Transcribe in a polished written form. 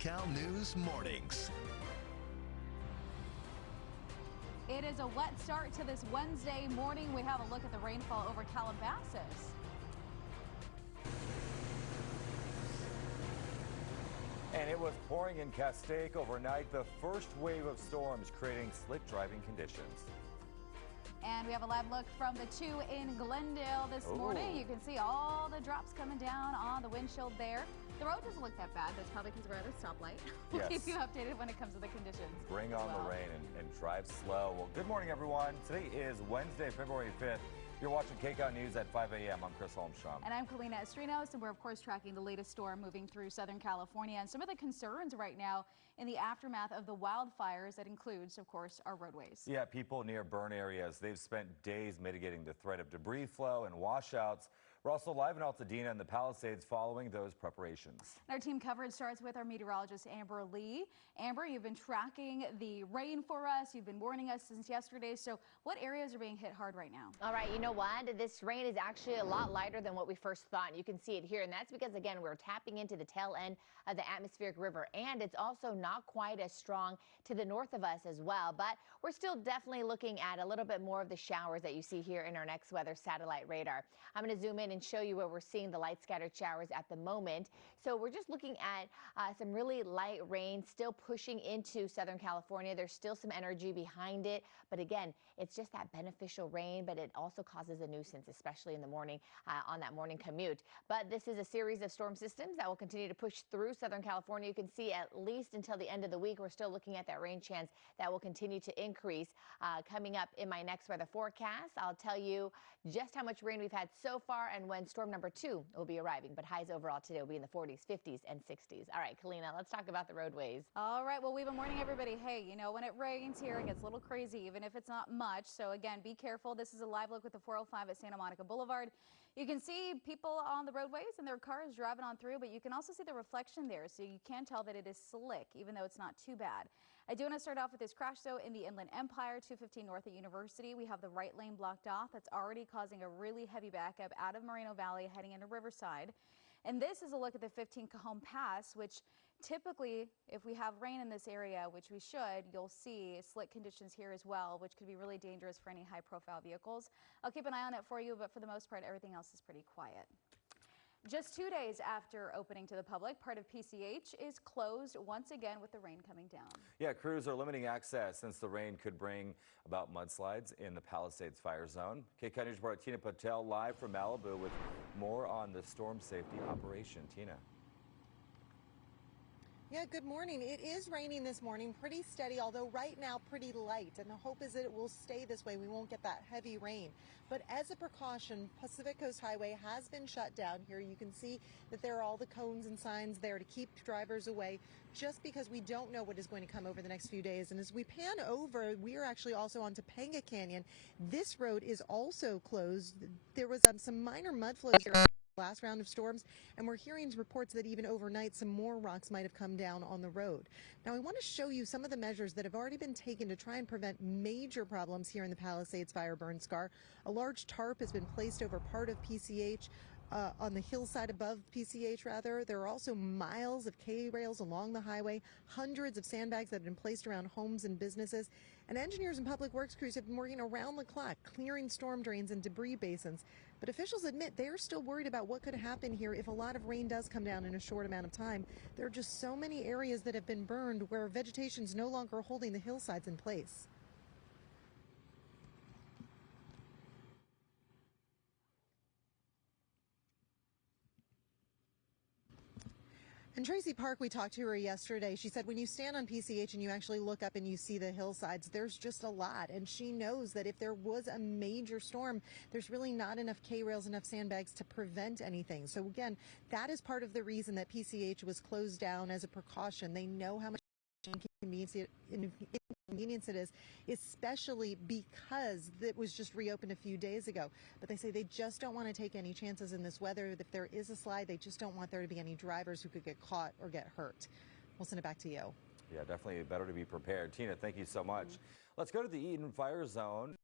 Kcal News Mornings. It is a wet start to this Wednesday morning. We have a look at the rainfall over Calabasas. And it was pouring in Castaic overnight, the first wave of storms creating slick driving conditions. And we have a live look from the 2 in Glendale this morning. You can see all the drops coming down on the windshield there. The road doesn't look that bad. That's probably because we're at a stoplight. We'll keep you updated when it comes to the conditions. Bring on the rain and drive slow. Well, good morning, everyone. Today is Wednesday, February 5th. You're watching Kcal News at 5 a.m. I'm Chris Holmstrom. And I'm Kcal Dt, and we're, of course, tracking the latest storm moving through Southern California and some of the concerns right now in the aftermath of the wildfires that includes, of course, our roadways. Yeah, people near burn areas, they've spent days mitigating the threat of debris flow and washouts. We're also live in Altadena and the Palisades following those preparations. Our team coverage starts with our meteorologist, Amber Lee. Amber, you've been tracking the rain for us. You've been warning us since yesterday. So what areas are being hit hard right now? All right, you know what? This rain is actually a lot lighter than what we first thought. You can see it here, and that's because, again, we're tapping into the tail end of the atmospheric river, and it's also not quite as strong to the north of us as well. But we're still definitely looking at a little bit more of the showers that you see here in our next weather satellite radar. I'm going to zoom in and show you where we're seeing the light scattered showers at the moment. So we're just looking at some really light rain still pushing into Southern California. There's still some energy behind it, but again, it's just that beneficial rain, but it also causes a nuisance, especially in the morning on that morning commute. But this is a series of storm systems that will continue to push through Southern California. You can see at least until the end of the week, we're still looking at that rain chance that will continue to increase. Coming up in my next weather forecast, I'll tell you just how much rain we've had so far and when storm number 2 will be arriving. But highs overall today will be in the 40s, 50s, and 60s. All right, Kalina, let's talk about the roadways. All right, well, we've been warning everybody, hey, you know, when it rains here, it gets a little crazy, even if it's not much. So again, be careful. This is a live look with the 405 at Santa Monica Boulevard. You can see people on the roadways and their cars driving on through, but you can also see the reflection there, so you can tell that it is slick, even though it's not too bad. I do want to start off with this crash, though, in the Inland Empire, 215 north at University. We have the right lane blocked off. That's already causing a really heavy backup out of Moreno Valley heading into Riverside. And this is a look at the 15 Cajon Pass, which typically, if we have rain in this area, which we should, you'll see slick conditions here as well, which could be really dangerous for any high-profile vehicles. I'll keep an eye on it for you, but for the most part, everything else is pretty quiet. Just 2 days after opening to the public, part of PCH is closed once again with the rain coming down. Yeah, crews are limiting access since the rain could bring about mudslides in the Palisades fire zone. Kcal News reporter Tina Patel live from Malibu with more on the storm safety operation. Tina. Yeah, good morning. It is raining this morning, pretty steady, although right now pretty light. And the hope is that it will stay this way. We won't get that heavy rain. But as a precaution, Pacific Coast Highway has been shut down here. You can see that there are all the cones and signs there to keep drivers away, just because we don't know what is going to come over the next few days. And as we pan over, we are actually also on Topanga Canyon. This road is also closed. There was some minor mud flows here last round of storms, and we're hearing reports that even overnight some more rocks might have come down on the road. Now I want to show you some of the measures that have already been taken to try and prevent major problems here in the Palisades fire burn scar. A large tarp has been placed over part of PCH. On the hillside above PCH, rather. There are also miles of K-rails along the highway, hundreds of sandbags that have been placed around homes and businesses, and engineers and public works crews have been working around the clock, clearing storm drains and debris basins. But officials admit they're still worried about what could happen here if a lot of rain does come down in a short amount of time. There are just so many areas that have been burned where vegetation's no longer holding the hillsides in place. And Tracy Park, we talked to her yesterday. She said when you stand on PCH and you actually look up and you see the hillsides, there's just a lot. And she knows that if there was a major storm, there's really not enough K-rails, enough sandbags to prevent anything. So again, that is part of the reason that PCH was closed down as a precaution. They know how much inconvenience it is, especially because it was just reopened a few days ago. But they say they just don't want to take any chances in this weather. If there is a slide, they just don't want there to be any drivers who could get caught or get hurt. We'll send it back to you. Yeah, definitely better to be prepared. Tina, thank you so much. Let's go to the Eden Fire Zone.